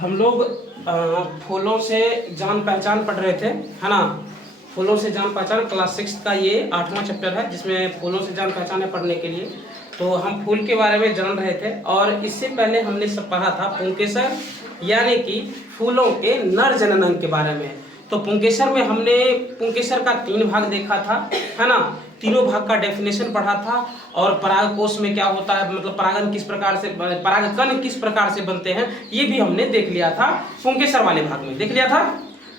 हम लोग फूलों से जान पहचान पढ़ रहे थे, है ना। फूलों से जान पहचान क्लास 6 का ये 8वां चैप्टर है, जिसमें फूलों से जान पहचान है पढ़ने के लिए। तो हम फूल के बारे में जान रहे थे और इससे पहले हमने सब पढ़ा था पुंकेसर यानी कि फूलों के नर जनन अंग के बारे में। तो पुंकेसर में हमने पुंकेसर का 3 भाग देखा था, है ना। तीनों भाग का डेफिनेशन पढ़ा था और परागकोश में क्या होता है, मतलब परागन किस प्रकार से, परागकण किस प्रकार से बनते हैं, ये भी हमने देख लिया था पुंकेसर वाले भाग में, देख लिया था।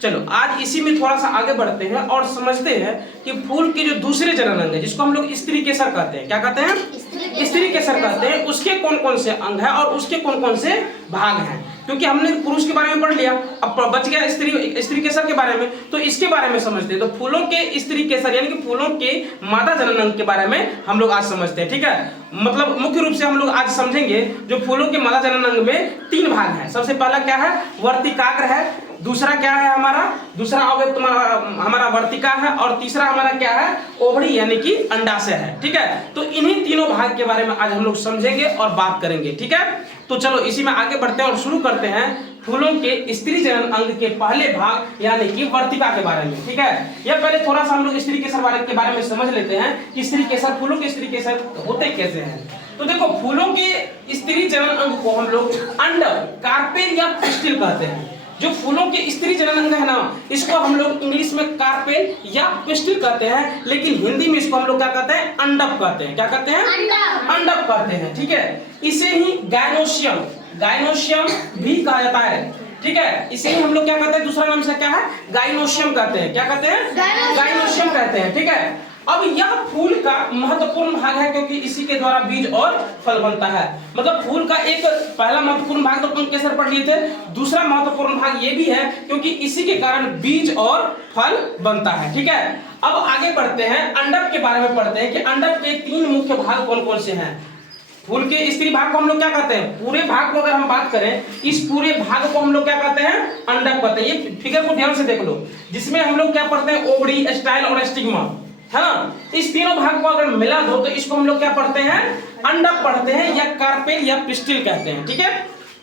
चलो आज इसी में थोड़ा सा आगे बढ़ते हैं और समझते हैं कि फूल के जो दूसरे जनन अंग है, जिसको हम लोग स्त्री केसर कहते हैं, क्या कहते हैं, स्त्री केसर कहते हैं, उसके कौन कौन से अंग है और उसके कौन कौन से भाग हैं। क्योंकि हमने पुरुष के बारे में पढ़ लिया, अब बच गया स्त्री केसर के बारे में, तो इसके बारे में समझते हैं। तो फूलों के स्त्री केसर यानी कि फूलों के मादा जनन अंग के बारे में हम लोग आज समझते हैं, ठीक है। मतलब मुख्य रूप से हम लोग आज समझेंगे जो फूलों के मादा जनन अंग में 3 भाग हैं। सबसे पहला क्या है, वर्तिकाग्र है। दूसरा क्या है हमारा, दूसरा अवयव तुम्हारा हमारा वर्तिका है। और तीसरा हमारा क्या है, ओवरी यानी कि अंडाशय है, ठीक है। तो इन्हीं तीनों भाग के बारे में आज हम लोग समझेंगे और बात करेंगे, ठीक है। तो चलो इसी में आगे बढ़ते हैं और शुरू करते हैं फूलों के स्त्री जनन अंग के पहले भाग यानी कि वर्तिका के बारे में, ठीक है। या पहले थोड़ा सा हम लोग स्त्री केसर के बारे में समझ लेते हैं कि स्त्री केसर, फूलों के स्त्री केसर होते कैसे हैं। तो देखो, फूलों के स्त्री जनन अंग को हम लोग अंडक, कार्पेल या पिस्टिल कहते हैं। जो फूलों के स्त्री जनन अंग है ना, इसको हम लोग इंग्लिश में कार्पेल या पिस्टिल कहते हैं, लेकिन हिंदी में इसको हम लोग क्या कहते हैं, अंडक कहते हैं। क्या कहते हैं, अंडक कहते हैं, ठीक है। इसे ही गायनोशियम, गायनोशियम भी कहा जाता है, ठीक है। इसे ही हम लोग क्या कहते हैं, दूसरा नाम से क्या है, गायनोशियम कहते हैं। क्या कहते हैं, गायनोशियम कहते हैं, ठीक है। अब यह फूल का महत्वपूर्ण भाग है क्योंकि इसी के द्वारा बीज और फल बनता है। मतलब फूल का एक पहला महत्वपूर्ण भाग तो पुंकेसर पढ़ लिए थे, दूसरा महत्वपूर्ण भाग ये भी है क्योंकि इसी के कारण बीज और फल बनता है, ठीक है। अब आगे बढ़ते हैं, अंडक के बारे में पढ़ते हैं कि अंडक के 3 मुख्य भाग कौन कौन से हैं। फूल के स्त्री भाग को हम लोग क्या कहते हैं, पूरे भाग को अगर हम बात करें, इस पूरे भाग को हम लोग क्या कहते हैं, अंडक कहते हैं। ये फिगर को ध्यान से देख लो, जिसमें हम लोग क्या पढ़ते हैं, ओवरी, स्टाइल और स्टिग्मा, है ना। इस तीनों भाग को अगर मिला दो तो इसको हम लोग क्या पढ़ते हैं, अंडक पढ़ते हैं या कार्पेल या पिस्टिल कहते हैं, ठीक है।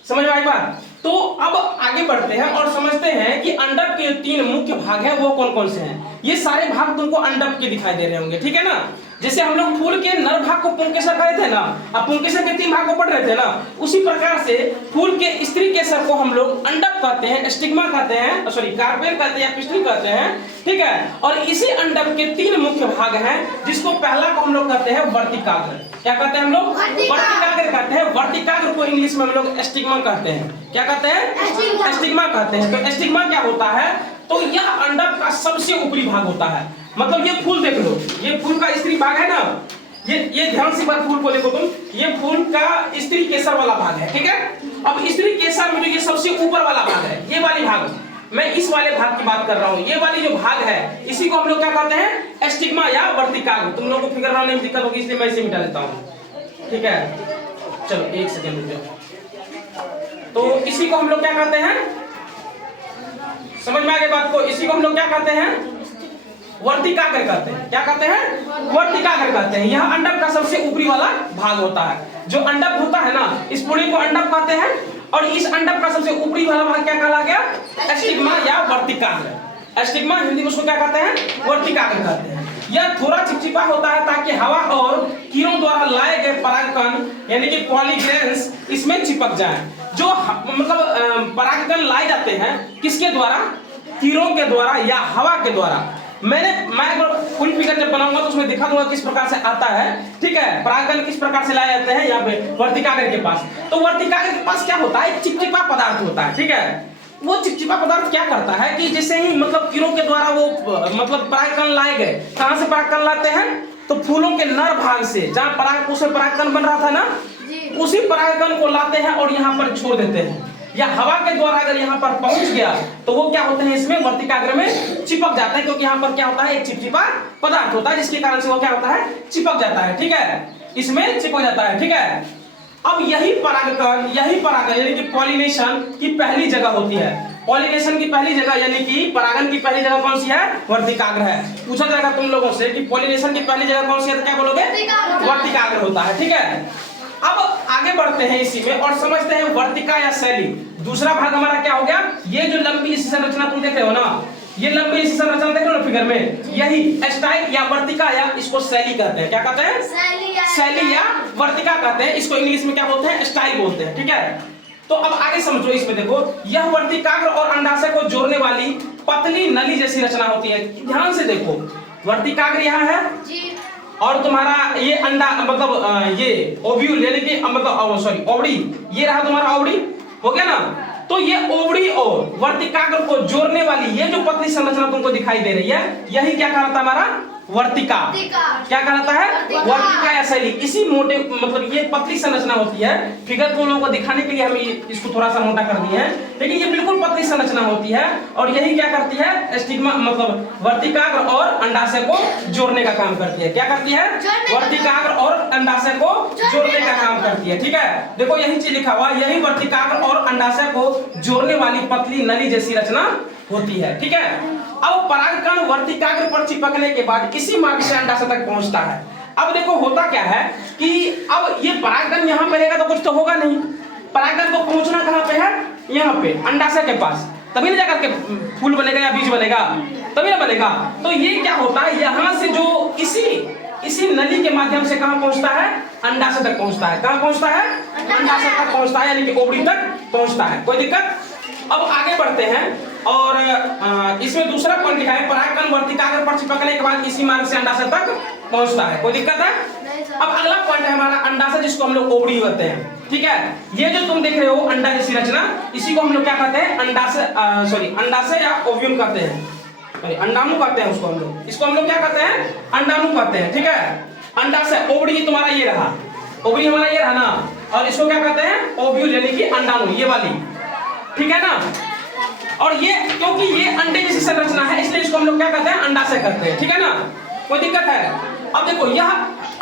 समझ में आई बात। तो अब आगे बढ़ते हैं और समझते हैं कि अंडक के 3 मुख्य भाग हैं वो कौन कौन से हैं। ये सारे भाग तुमको अंडक के दिखाई दे रहे होंगे, ठीक है ना। जैसे हम लोग फूल के नर भाग को पुंकेसर कहते थे ना, अब पुंकेसर के 3 भाग को पढ़ रहे थे ना, उसी प्रकार से फूल के स्त्री केसर को हम लोग अंडक कहते हैं, स्टिग्मा कहते हैं, सॉरी कार्पेल कहते हैं या पिस्टिल कहते हैं, ठीक है। और इसी अंडक के 3 मुख्य भाग हैं, जिसको पहला को हम लोग कहते हैं वर्तिकाग्र। क्या कहते हैं हम लोग, वर्तिकाग्र कहते हैं। वर्तिकाग्र को इंग्लिश में हम लोग स्टिग्मा कहते हैं। क्या कहते हैं, स्टिग्मा कहते हैं। तो स्टिग्मा क्या होता है, तो यह अंडक का सबसे ऊपरी भाग होता है। मतलब ये फूल देख लो, ये फूल का स्त्री भाग है ना, ये ध्यान से बात फूल को देखो तुम, ये फूल का स्त्री केसर वाला भाग है, ठीक है। अब स्त्री केसर में जो ये सबसे ऊपर वाला भाग है, ये वाली भाग, मैं इस वाले भाग की बात कर रहा हूँ, ये वाली जो भाग है इसी को हम लोग क्या कहते हैं, स्टिग्मा या वर्तिकाग्र। तुम लोगों को फिगर बनाने में दिक्कत होगी इसलिए मैं इसे मिटा देता हूँ, ठीक है। चलो एक सेकेंड रुक जाओ। तो इसी को हम लोग क्या कहते हैं, समझ में आ गई बात को, इसी को हम लोग क्या कहते हैं, वर्तिकाग्र कहते हैं। क्या कहते हैं, वर्तिकाग्र कहते हैं। यह अंडक का सबसे ऊपरी वाला भाग होता है। जो अंडक होता है ना, इस पूरे को अंडक कहते हैं। और इस अंडक का सबसे ऊपरी वाला भाग क्या कहा गया, स्टिग्मा या वर्तिकाग्र। स्टिग्मा हिंदी में उसको क्या कहते हैं, वर्तिकाग्र कहते हैं। यह थोड़ा चिपचिपा होता है ताकि हवा और कीड़ों द्वारा लाए गए परागकण यानी कि पॉलीग्रेन्स इसमें चिपक जाए। जो मतलब परागकण लाए जाते हैं किसके द्वारा, कीड़ों के द्वारा या हवा के द्वारा। मैं फुल फिगर जब बनाऊंगा तो उसमें दिखा दूंगा किस प्रकार से आता है, ठीक है। परागकण किस प्रकार से लाए जाते हैं यहाँ पे वर्तिकाग्र के पास। तो वर्तिकाग्र के पास क्या होता है, चिपचिपा पदार्थ होता है, ठीक है। वो चिपचिपा पदार्थ क्या करता है कि जैसे ही मतलब कीड़ों के द्वारा वो मतलब परागकण लाए गए, कहां से परागकण लाते हैं, तो फूलों के नर भाग से, जहां परागकण बन रहा था ना, उसी परागकण को लाते हैं और यहाँ पर छोड़ देते हैं। या हवा के द्वारा अगर यहाँ पर पहुंच गया तो वो क्या होते हैं, इसमें वर्तिकाग्र में चिपक जाता है, क्योंकि यहाँ पर क्या होता है, एक चिपचिपा पदार्थ होता है जिसके कारण से वो क्या होता है, चिपक जाता है, ठीक है। इसमें चिपक जाता है, ठीक है। अब यही परागकण यानी कि पॉलिनेशन की पहली जगह होती है। पॉलिनेशन की पहली जगह यानी कि परागन की पहली जगह कौन सी है, वर्तिकाग्र है। पूछा जाएगा तुम लोगों से कि पॉलिनेशन की पहली जगह कौन सी है, तो क्या बोलोगे, वर्तिकाग्र होता है, ठीक है। अब आगे बढ़ते हैं इसी में और समझते हैं वर्तिका या शैली। दूसरा भाग हमारा क्या हो गया, ये जो लंबी सी संरचना तुम देख रहे हो ना, ये लंबी सी संरचना देख रहे हो ना फिगर में, यही स्टाइल या वर्तिका या इसको शैली कहते हैं। क्या कहते हैं, शैली या वर्तिका कहते हैं। इसको इंग्लिश में क्या बोलते हैं, स्टाइल बोलते हैं। ठीक है, तो अब आगे समझो इसमें देखो, यह वर्तिकाग्र और अंडाशय को जोड़ने वाली पतली नली जैसी रचना होती है। ध्यान से देखो, वर्तिकाग्र यहाँ है जी, और तुम्हारा ये अंडा मतलब ये ओव्यूल यानी कि मतलब सॉरी ओवड़ी, ये रहा तुम्हारा ओवड़ी, हो गया ना। तो ये ओवड़ी और वर्तिकाग्र को जोड़ने वाली ये जो पतली संरचना तुमको दिखाई दे रही है, यही क्या कहलाता है, हमारा वर्तिका। क्या कहलाता है, वर्तिका या शैली। इसी मोटे मतलब ये पतली संरचना होती है। फिगर को लोगों को दिखाने के लिए हम इसको थोड़ा सा मोटा कर दिए हैं, लेकिन ये बिल्कुल पतली संरचना होती है और यही क्या करती है, स्टिग्मा मतलब वर्तिकाग्र और अंडाशय को जोड़ने का काम करती है। क्या करती है, वर्तिकाग्र और अंडाशय को जोड़ने का काम करती है। ठीक है, देखो यही चीज लिखा हुआ, यही वर्तिकाग्र और अंडाशय को जोड़ने वाली पतली नली जैसी रचना होती है। ठीक है, अब परागकण वर्तिकाग्र पर चिपकने के बाद इसी मार्ग से अंडाशय तक पहुंचता है। अब देखो होता क्या है कि अब ये परागकण यहाँ पे रहेगा तो कुछ तो होगा नहीं, परागकण को पहुंचना कहाँ पे है, यहाँ पे अंडाशय के पास, तभी ना जाकर के फूल बनेगा या बीज बनेगा, तभी ना बनेगा। तो ये क्या होता है, यहाँ से जो इसी नली के माध्यम से कहाँ पहुंचता है, अंडाशय तक पहुंचता है। कहाँ पहुंचता है, अंडाशय तक पहुंचता है, यानी कि ओवरी तक पहुंचता है। कोई दिक्कत। अब आगे बढ़ते हैं और इसमें दूसरा पॉइंट लिखा है, परागकण वर्तिकाग्र पर चिपकने के बाद इसी मार्ग से अंडाशय तक पहुंचता है। कोई दिक्कत है। अब अगला पॉइंट है हमारा अंडाशय, जिसको हम लोग ओवरी कहते हैं। ठीक है, ये जो तुम देख रहे हो अंडा जैसी रचना, इसी को हम लोग क्या कहते हैं, अंडाशय या ओव्यूल कहते हैं, अंडाणु कहते हैं उसको हम लोग। इसको हम लोग क्या कहते हैं, अंडाणु कहते हैं। ठीक है, अंडाशय ओवरी तुम्हारा ये रहा, ओवरी हमारा ये रहा ना, और इसको क्या कहते हैं, ओव्यूल यानी कि अंडाणु, ये वाली। ठीक है ना, और ये क्योंकि ये अंडे जैसी संरचना है इसलिए इसको हम लोग क्या कहते हैं, अंडाशय कहते हैं। ठीक है ना, कोई दिक्कत है। अब देखो यह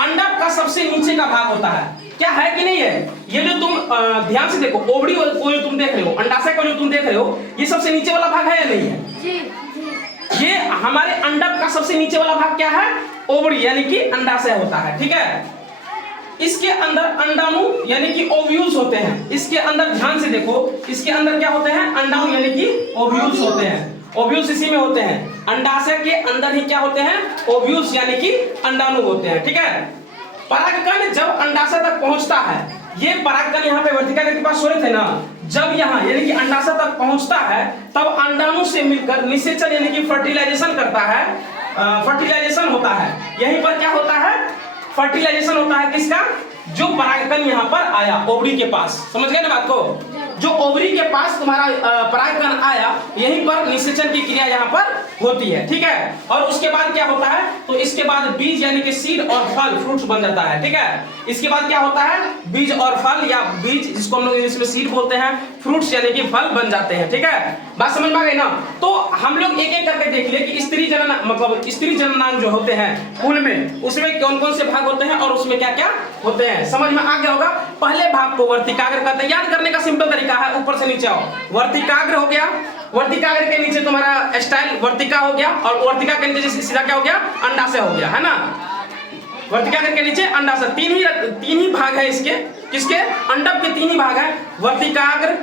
अंडक का सबसे नीचे का भाग होता है, क्या है कि नहीं है, ये जो तुम ध्यान से देखो, ओवड़ी को जो तुम देख रहे हो, अंडाशय को जो तुम देख रहे हो, ये सबसे नीचे वाला भाग है या नहीं है जी। ये हमारे अंडक का सबसे नीचे वाला भाग क्या है, ओवड़ी यानी कि अंडाशय होता है। ठीक है, इसके अंदर अंडाणु यानी कि ओव्यूल्स होते हैं। इसके अंदर ध्यान से देखो, इसके अंदर क्या होते हैं, अंडाणु यानी कि ओव्यूल्स होते हैं। ओव्यूल्स इसी में होते हैं, अंडाशय के अंदर ही क्या होते हैं, ओव्यूल्स यानी कि अंडाणु होते हैं। ठीक है, परागकण जब अंडाशय तक पहुंचता है, ये परागकण यहाँ पे वर्तिकाग्र के पास सोए थे ना, जब यहाँ यानी कि अंडाशय तक पहुंचता है तब अंडाणु से मिलकर निषेचन यानी कि फर्टिलाइजेशन करता है, फर्टिलाइजेशन होता है। यहीं पर क्या होता है, फर्टिलाइजेशन होता है किसका, जो परागकण यहाँ पर आया ओवरी के पास। समझ गए ना बात को, जो ओवरी के पास तुम्हारा परागकण आया, यहीं पर निषेचन की क्रिया यहाँ पर होती है। ठीक है, और उसके बाद क्या होता है, तो इसके बाद बीज यानी कि सीड और फल फ्रूट्स बन जाता है। ठीक है, इसके बाद क्या होता है, बीज और फल या बीज जिसको हम लोग इंग्लिश में सीड बोलते हैं, फ्रूट्स यानी कि फल बन जाते हैं। ठीक है, बात समझ में आ गई ना। तो हम लोग एक एक करके देख ले कि स्त्री जनन मतलब स्त्री जननांग जो होते हैं फूल में, उसमें कौन कौन से भाग होते हैं और उसमें क्या क्या होते हैं, समझ में आ गया होगा। पहले भाग को वर्तिकाग्र कहते हैं, याद करने का सिंपल तरीका है, ऊपर से नीचे आओ। वर्तिकाग्र हो गया, वर्तिकाग्र के नीचे तुम्हारा स्टाइल वर्तिका हो गया, और वर्तिका के नीचे सीधा क्या हो गया, अंडाशय हो गया, है ना। वर्तिकाग्र के नीचे अंडाशय, तीन ही भाग है इसके, किसके, अंडक के तीन ही भाग है, वर्तिकाग्र,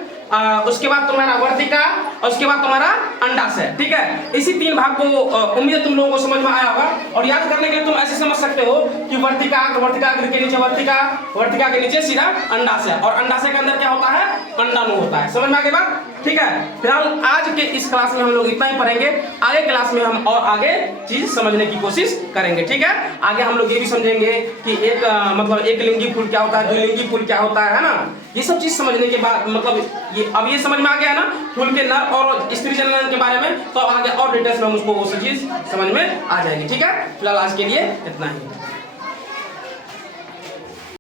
उसके बाद तुम्हारा वर्तिका और उसके बाद तुम्हारा अंडाशय। ठीक है, इसी तीन भाग को उम्मीद है तुम लोगों को समझ में आया होगा। और याद करने के लिए तुम ऐसे समझ सकते हो कि वर्तिकाग्र के नीचे वर्तिका, वर्तिका के नीचे सीधा अंडाशय, और अंडाशय के अंदर क्या होता है, अंडाणु होता है। समझ में आ गई बात। ठीक है, फिलहाल आज के इस क्लास में हम लोग इतना ही पढ़ेंगे, आगे क्लास में हम और आगे चीज समझने की कोशिश करेंगे। ठीक है, आगे हम लोग ये भी समझेंगे कि एक मतलब एक लिंगी फूल क्या होता है, द्विलिंगी फूल क्या होता है ना, ये सब चीज समझने के बाद मतलब अब ये समझ में आ गया है ना फूल के नर और स्त्री जनन के बारे में, तो आगे और डिटेल्स में हम उसको वो चीज समझ में आ जाएगी। ठीक है, फिलहाल आज के लिए इतना ही।